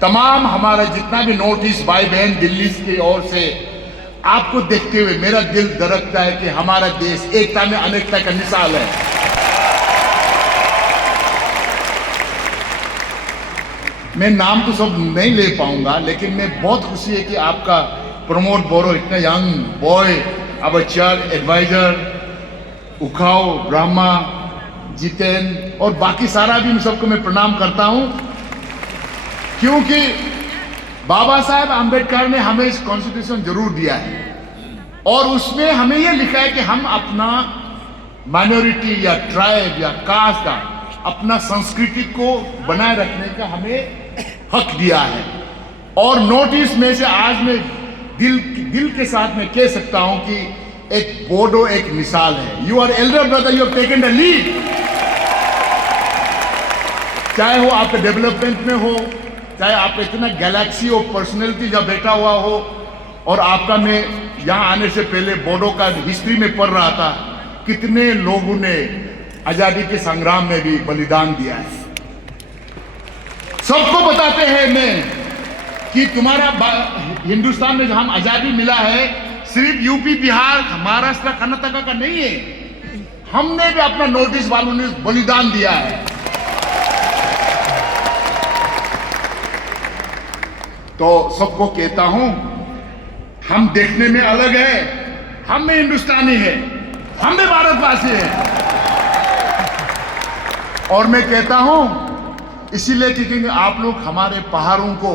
तमाम हमारा जितना भी नॉर्थ ईस्ट भाई बहन दिल्ली की ओर से आपको देखते हुए मेरा दिल धड़कता है कि हमारा देश एकता में अनेकता का मिसाल है। मैं नाम तो सब नहीं ले पाऊंगा, लेकिन मैं बहुत खुशी है कि आपका प्रमोद बोरो इतना यंग बॉय, अब चार एडवाइजर, उखाओ, ब्रह्मा, जितेन और बाकी सारा भी सबको मैं प्रणाम करता हूं, क्योंकि बाबा साहेब आंबेडकर ने हमें इस कॉन्स्टिट्यूशन जरूर दिया है और उसमें हमें यह लिखा है कि हम अपना माइनॉरिटी या ट्राइब या कास्ट का अपना संस्कृति को बनाए रखने का हमें हक दिया है। और नॉर्थ ईस्ट में से आज मैं दिल के साथ में कह सकता हूं कि एक बोडो एक मिसाल है। You are elder brother, you have taken the lead. चाहे वो आपके डेवलपमेंट में हो, चाहे आप इतना गैलेक्सी ऑफ पर्सनैलिटी जब बैठा हुआ हो, और आपका मैं यहाँ आने से पहले बोडो का हिस्ट्री में पढ़ रहा था, कितने लोगों ने आजादी के संग्राम में भी बलिदान दिया है। सबको बताते हैं मैं कि तुम्हारा हिंदुस्तान में जो हम आजादी मिला है सिर्फ यूपी, बिहार, महाराष्ट्र, कर्नाटक का नहीं है, हमने भी अपना नॉर्थ ईस्ट वालों ने बलिदान दिया है। तो सबको कहता हूं, हम देखने में अलग है, हम में हिंदुस्तानी है, हम में भारतवासी है। और मैं कहता हूं इसीलिए क्योंकि आप लोग हमारे पहाड़ों को